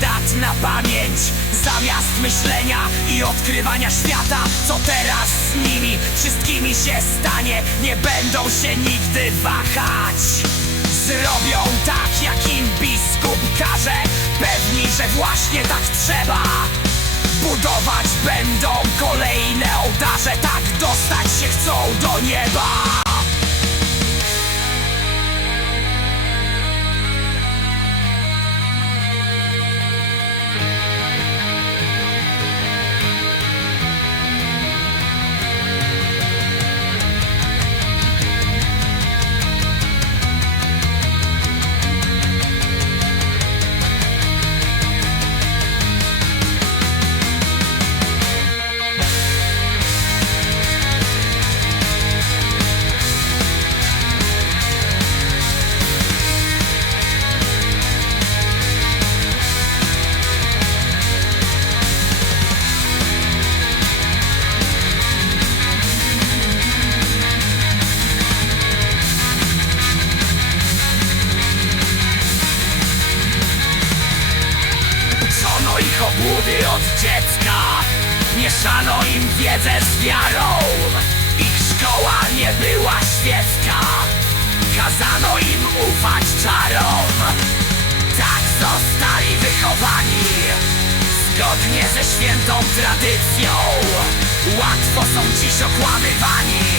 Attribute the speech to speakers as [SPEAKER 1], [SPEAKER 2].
[SPEAKER 1] dat na pamięć. Zamiast myślenia i odkrywania świata Co teraz z nimi wszystkimi się stanie Nie będą się nigdy wahać. Zrobią tak jak im biskup każe. Pewni, że właśnie tak trzeba. Budować będą kolejne ołtarze. Tak dostać się chcą do nieba od dziecka. Mieszano im wiedzę z wiarą. Ich szkoła nie była świecka. Kazano im ufać czarom. Tak zostali wychowani. Zgodnie ze świętą tradycją. Łatwo są dziś okłamywani